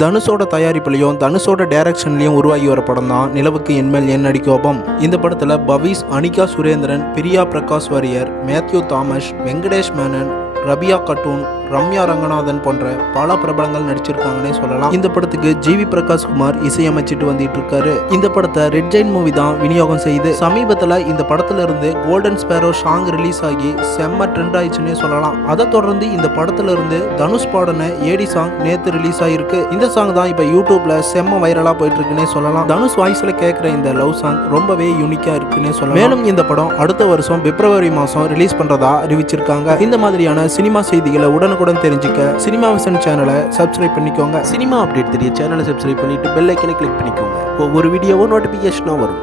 தனுஷோட தயாரிப்புலையும் தனுஷோட டைரக்ஷன்லையும் உருவாகி வர படம் தான் நிலவுக்கு என்மேல் என் அடி கோபம். இந்த படத்தில் Pavi's, Anika Surendran, Priya Prakash warrior, Matthew Thomas, Venkatesh Menon, Rabia கட்டூன், Ramya Ranganathan போன்ற பல பிரபலங்கள் நடிச்சிருக்காங்கன்னே சொல்லலாம். இந்த படத்துக்கு ஜிவி பிரகாஷ் குமார் இசையமைச்சிட்டு வந்துட்டு இருக்காரு. இந்த படத்தை ரெட் ஜெயின் மூவி தான் விநியோகம் செய்து சமீபத்தில் இந்த படத்துல இருந்து கோல்டன் ஸ்பேரோ சாங் ரிலீஸ் ஆகி செம்ம ட்ரெண்ட் ஆயிடுச்சுன்னே சொல்லலாம். அதை தொடர்ந்து இந்த படத்துல இருந்து தனுஷ் பாடின ஏடி சாங் நேத்து ரிலீஸ் ஆயிருக்கு. இந்த சாங் தான் இப்ப யூடியூப்ல செம்ம வைரலா போயிட்டு இருக்குன்னே சொல்லலாம். தனுஷ் வாய்ஸ்ல கேட்கிற இந்த லவ் சாங் ரொம்பவே யூனிக்கா இருக்குன்னே சொல்லலாம். மேலும் இந்த படம் அடுத்த வருஷம் பிப்ரவரி மாசம் ரிலீஸ் பண்றதா அறிவிச்சிருக்காங்க. இந்த மாதிரியான சினிமா செய்திகளை உடனுக்குடன் தெரிஞ்சுக்க சினிமா விசன் சேனலை சப்ஸ்கிரைப் பண்ணிக்கோங்க. சினிமா அப்டேட் தெரிய சேனலை சப்ஸ்கிரைப் பண்ணிட்டு பெல் ஐக்கனை கிளிக் பண்ணிக்கோங்க. ஒவ்வொரு வீடியோவும் நோட்டிபிகேஷனா வரும்.